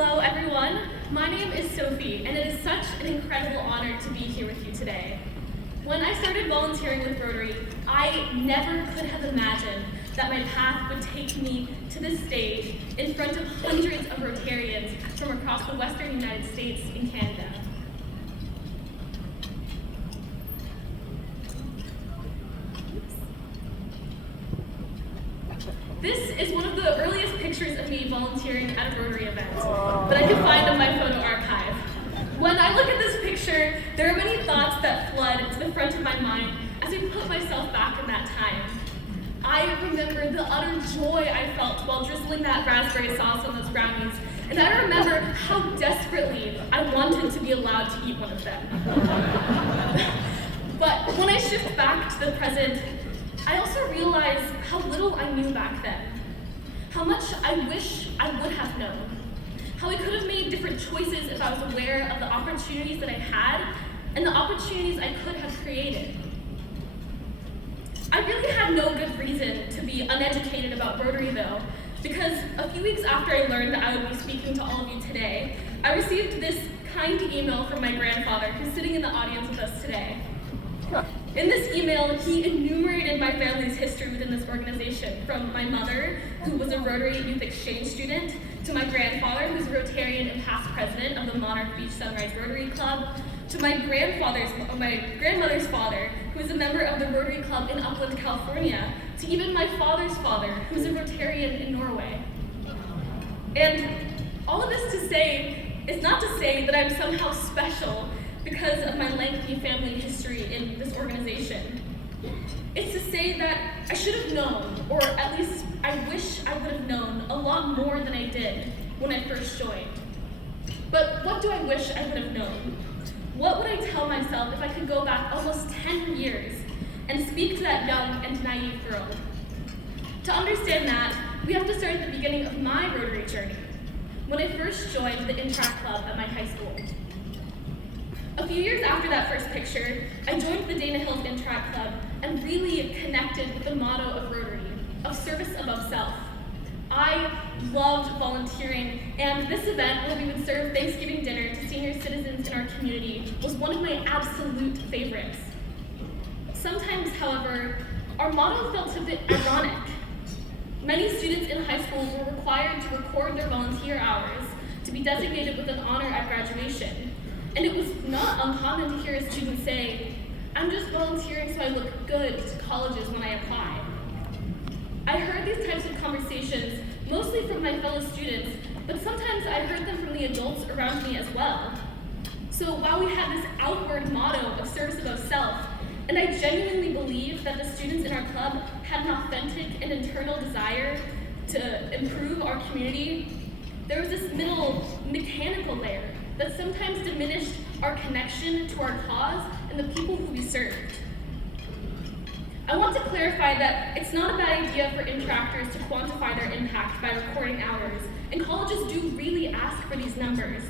Hello, everyone. My name is Sophie, and it is such an incredible honor to be here with you today. When I started volunteering with Rotary, I never could have imagined that my path would take me to this stage in front of hundreds of Rotarians from across the Western United States and Canada. This is one of the earliest pictures of me volunteering at a Rotary event that I could find in my photo archive. When I look at this picture, there are many thoughts that flood to the front of my mind as I put myself back in that time. I remember the utter joy I felt while drizzling that raspberry sauce on those brownies, and I remember how desperately I wanted to be allowed to eat one of them. But when I shift back to the present, I also realize how little I knew back then, how much I wish I would have known, how I could have made different choices if I was aware of the opportunities that I had and the opportunities I could have created. I really had no good reason to be uneducated about Rotary though, because a few weeks after I learned that I would be speaking to all of you today, I received this kind email from my grandfather who's sitting in the audience with us today. In this email, he enumerated my family's history within this organization, from my mother, who was a Rotary Youth Exchange student, to my grandfather, who's a Rotarian and past president of the Monarch Beach Sunrise Rotary Club, to my grandmother's father, who is a member of the Rotary Club in Upland, California, to even my father's father, who's a Rotarian in Norway. And all of this to say is not to say that I'm somehow special because of my lengthy family history in this organization. It's to say that I should have known, or at least I wish I would have known, a lot more than I did when I first joined. But what do I wish I would have known? What would I tell myself if I could go back almost 10 years and speak to that young and naive girl? To understand that, we have to start at the beginning of my Rotary journey, when I first joined the in-track club at my high school. A few years after that first picture, I joined the Dana Hills In-Track Club and really connected with the motto of Rotary, of service above self. I loved volunteering, and this event where we would serve Thanksgiving dinner to senior citizens in our community was one of my absolute favorites. Sometimes, however, our motto felt a bit ironic. Many students in high school were required to record their volunteer hours to be designated with an honor at graduation. And it was not uncommon to hear a student say, "I'm just volunteering so I look good to colleges when I apply." I heard these types of conversations mostly from my fellow students, but sometimes I heard them from the adults around me as well. So while we had this outward motto of service above self, and I genuinely believe that the students in our club had an authentic and internal desire to improve our community, there was this middle mechanical layer that sometimes diminished our connection to our cause and the people who we served. I want to clarify that it's not a bad idea for interactors to quantify their impact by recording hours, and colleges do really ask for these numbers.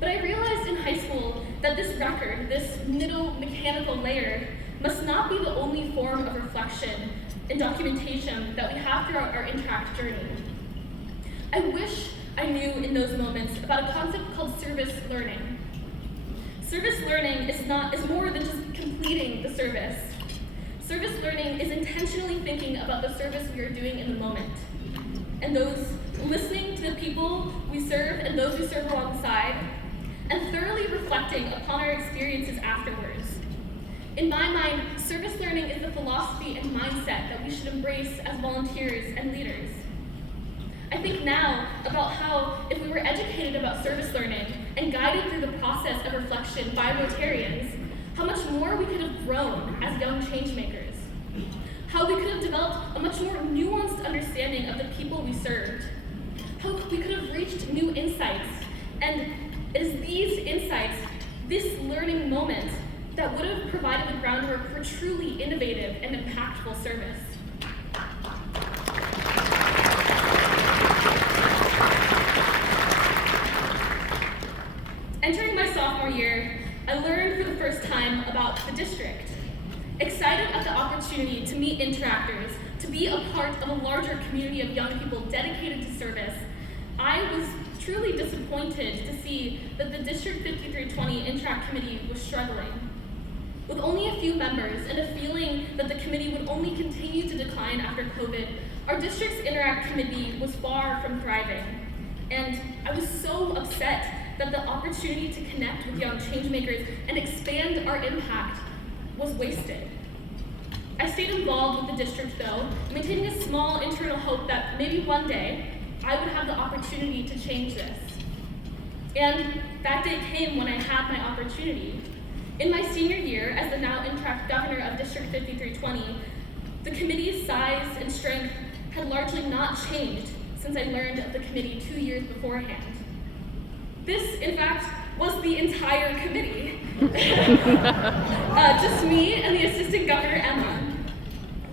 But I realized in high school that this record, this middle mechanical layer, must not be the only form of reflection and documentation that we have throughout our interact journey. I wish I knew in those moments about a concept called service learning. Service learning is more than just completing the service. Service learning is intentionally thinking about the service we are doing in the moment, and listening to the people we serve and those we serve alongside, and thoroughly reflecting upon our experiences afterwards. In my mind, service learning is the philosophy and mindset that we should embrace as volunteers and leaders. I think now about how if we were educated about service learning and guided through the process of reflection by Rotarians, how much more we could have grown as young change makers. How we could have developed a much more nuanced understanding of the people we served. How we could have reached new insights. And it is these insights, this learning moment, that would have provided the groundwork for truly innovative and impactful service. Entering my sophomore year, I learned for the first time about the district. Excited at the opportunity to meet interactors, to be a part of a larger community of young people dedicated to service, I was truly disappointed to see that the District 5320 Interact Committee was struggling. With only a few members and a feeling that the committee would only continue to decline after COVID, our district's Interact Committee was far from thriving. And I was so upset that the opportunity to connect with young changemakers and expand our impact was wasted. I stayed involved with the district though, maintaining a small internal hope that maybe one day I would have the opportunity to change this. And that day came when I had my opportunity. In my senior year as the now Interact governor of District 5320, the committee's size and strength had largely not changed since I learned of the committee 2 years beforehand. This, in fact, was the entire committee. Just me and the assistant governor, Emma.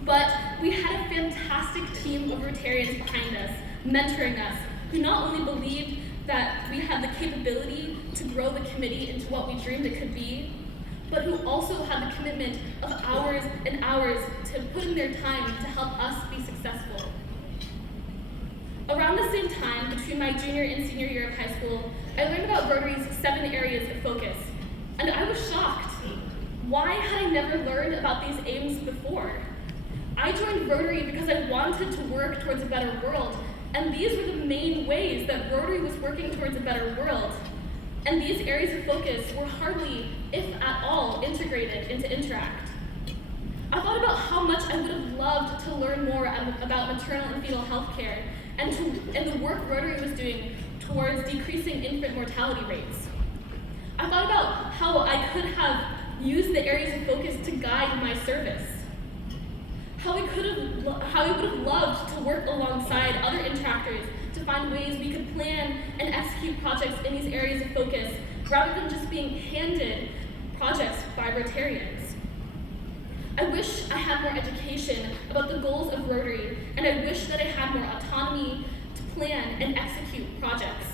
But we had a fantastic team of Rotarians behind us, mentoring us, who not only believed that we had the capability to grow the committee into what we dreamed it could be, but who also had the commitment of hours and hours to put in their time to help us be successful. Around the same time, between my junior and senior year of high school, I learned about Rotary's 7 areas of focus, and I was shocked. Why had I never learned about these aims before? I joined Rotary because I wanted to work towards a better world, and these were the main ways that Rotary was working towards a better world. And these areas of focus were hardly, if at all, integrated into Interact. I thought about how much I would have loved to learn more about maternal and fetal health care and the work Rotary was doing towards decreasing infant mortality rates. I thought about how I could have used the areas of focus to guide my service. How I would have loved to work alongside other interactors to find ways we could plan and execute projects in these areas of focus rather than just being handed projects by Rotarians. I wish I had more education about the goals of Rotary, and I wish that I had more autonomy to plan and execute projects.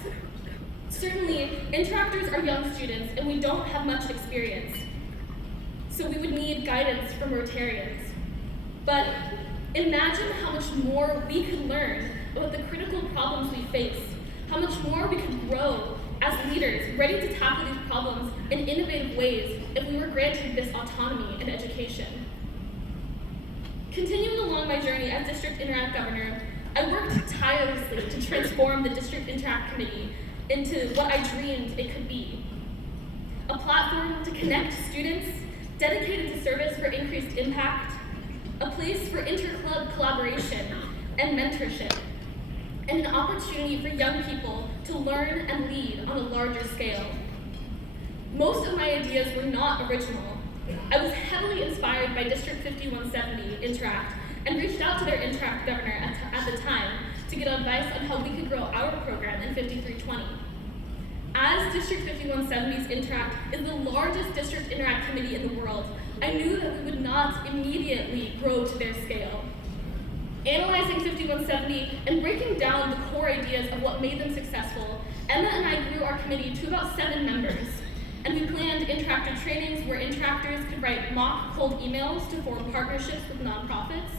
Certainly, interactors are young students and we don't have much experience, so we would need guidance from Rotarians. But imagine how much more we could learn about the critical problems we face, how much more we could grow as leaders ready to tackle these problems in innovative ways if we were granted this autonomy and education. Continuing along my journey as District Interact Governor, I worked tirelessly to transform the District Interact Committee into what I dreamed it could be. A platform to connect students, dedicated to service for increased impact, a place for inter-club collaboration and mentorship, and an opportunity for young people to learn and lead on a larger scale. Most of my ideas were not original. I was heavily inspired by District 5170 Interact and reached out to their Interact governor at the time to get advice on how we could grow our program in 5320. As District 5170's Interact is the largest district Interact committee in the world, I knew that we would not immediately grow to their scale. Analyzing 5170 and breaking down the core ideas of what made them successful, Emma and I grew our committee to about 7 members. And we planned interactor trainings where interactors could write mock cold emails to form partnerships with nonprofits.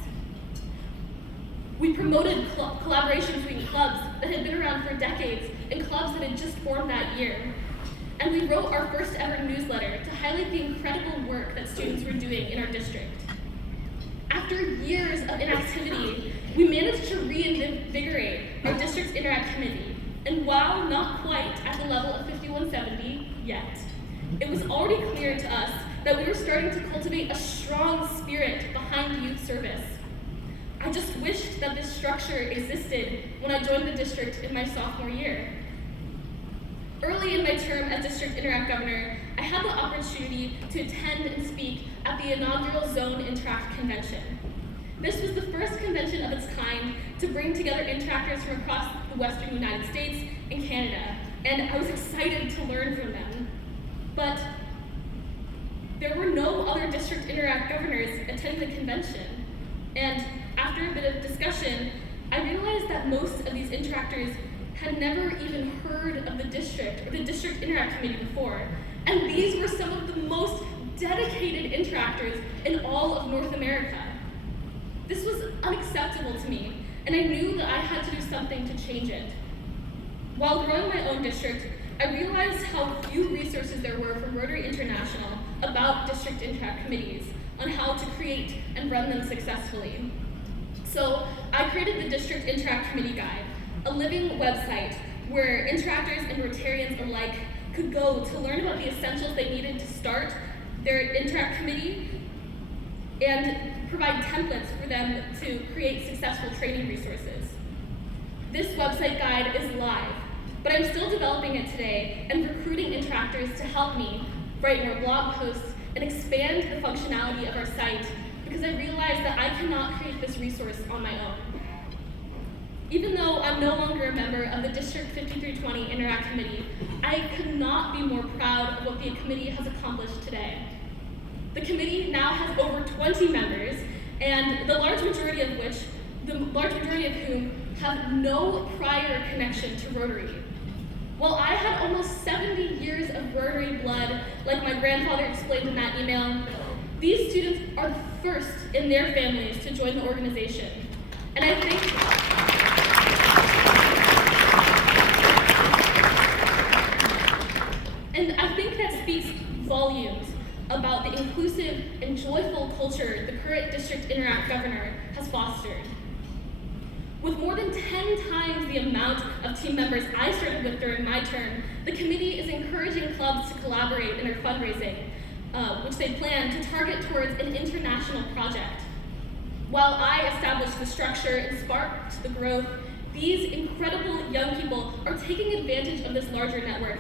We promoted collaboration between clubs that had been around for decades and clubs that had just formed that year. And we wrote our first ever newsletter to highlight the incredible work that students were doing in our district. After years of inactivity, we managed to reinvigorate our district's Interact committee. And while not quite at the level of 5170 yet, it was already clear to us that we were starting to cultivate a strong spirit behind youth service. I just wished that this structure existed when I joined the district in my sophomore year. Early in my term as District Interact Governor, I had the opportunity to attend and speak at the inaugural Zone Interact Convention. This was the first convention of its kind to bring together interactors from across the Western United States and Canada, and I was excited to learn from them. But there were no other District Interact governors attending the convention, and after a bit of discussion, I realized that most of these interactors had never even heard of the district or the District Interact Committee before, and these were some of the most dedicated interactors in all of North America. This was unacceptable to me, and I knew that I had to do something to change it. While growing my own district, I realized how few resources there were from Rotary International about district interact committees on how to create and run them successfully. So I created the District Interact Committee Guide, a living website where interactors and Rotarians alike could go to learn about the essentials they needed to start their Interact Committee and provide templates for them to create successful training resources. This website guide is live, but I'm still developing it today and recruiting interactors to help me write more blog posts and expand the functionality of our site because I realized that I cannot create this resource on my own. Even though I'm no longer a member of the District 5320 Interact Committee, I could not be more proud of what the committee has accomplished today. The committee now has over 20 members, and the large majority of whom have no prior connection to Rotary. While I had almost 70 years of Rotary blood, like my grandfather explained in that email, these students are the first in their families to join the organization. And I think that speaks volumes about the inclusive and joyful culture the current District Interact governor has fostered. With more than 10 times the amount of team members I started with during my term, the committee is encouraging clubs to collaborate in their fundraising, which they plan to target towards an international project. While I established the structure and sparked the growth, these incredible young people are taking advantage of this larger network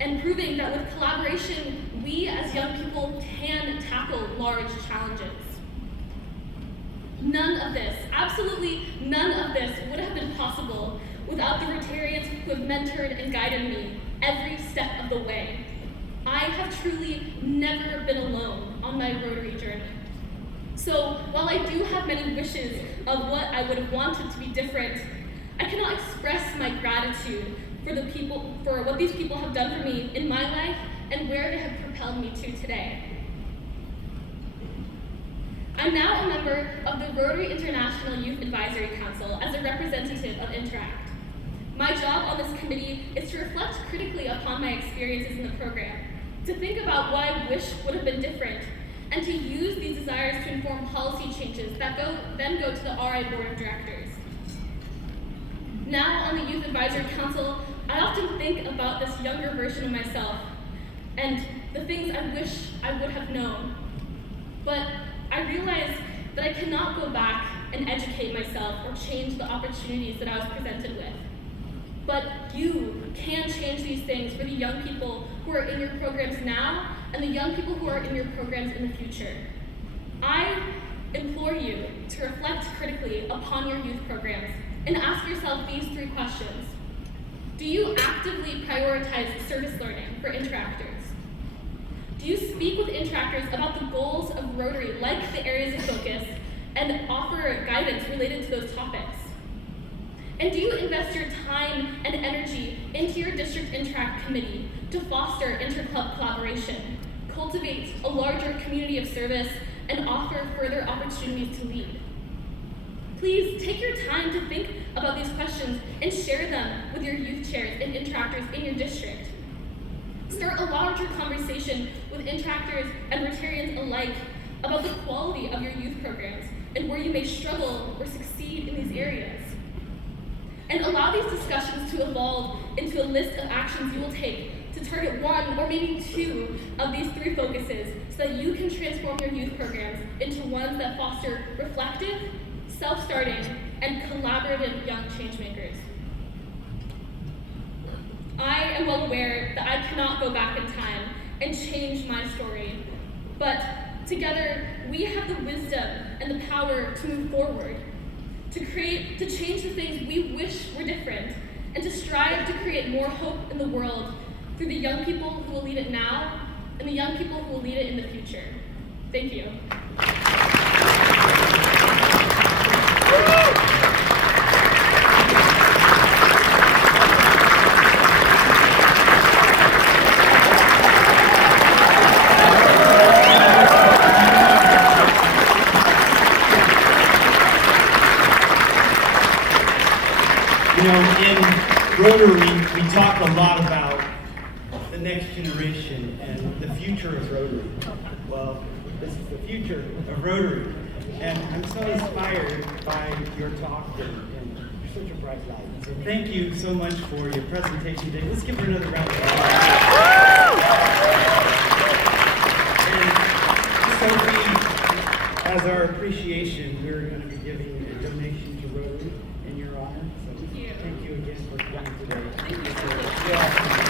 and proving that with collaboration, we as young people can tackle large challenges. None of this, absolutely none of this would have been possible without the Rotarians who have mentored and guided me every step of the way. I have truly never been alone on my Rotary journey. So while I do have many wishes of what I would have wanted to be different, I cannot express my gratitude for what these people have done for me in my life and where they have propelled me to today. I'm now a member of the Rotary International Youth Advisory Council as a representative of Interact. My job on this committee is to reflect critically upon my experiences in the program, to think about what I wish would have been different, and to use these desires to inform policy changes that then go to the RI Board of Directors. Now on the Youth Advisory Council, I often think about this younger version of myself and the things I wish I would have known. But I realize that I cannot go back and educate myself or change the opportunities that I was presented with. But you can change these things for the young people who are in your programs now and the young people who are in your programs in the future. I implore you to reflect critically upon your youth programs and ask yourself these 3 questions. Do you actively prioritize service learning for interactors? Do you speak with interactors about the goals of Rotary, like the areas of focus, and offer guidance related to those topics? And do you invest your time and energy into your district interact committee to foster interclub collaboration, cultivate a larger community of service, and offer further opportunities to lead? Please take your time to think about these questions and share them with your youth chairs and interactors in your district. Start a larger conversation with interactors and Rotarians alike about the quality of your youth programs and where you may struggle or succeed in these areas. And allow these discussions to evolve into a list of actions you will take to target 1 or maybe 2 of these 3 focuses so that you can transform your youth programs into ones that foster reflective, self-starting, and collaborative young changemakers. I am well aware that I cannot go back in time and change my story, but together we have the wisdom and the power to move forward, to change the things we wish were different, and to strive to create more hope in the world through the young people who will lead it now and the young people who will lead it in the future. Thank you. In Rotary, we talk a lot about the next generation and the future of Rotary. Well, this is the future of Rotary. And I'm so inspired by your talk, and you're such a bright light. So thank you so much for your presentation today. Let's give her another round of applause. And Sophie, as our appreciation, we're going to be giving a donation to Rotary in your honor. So thank you again for coming today. Thank you. Yeah.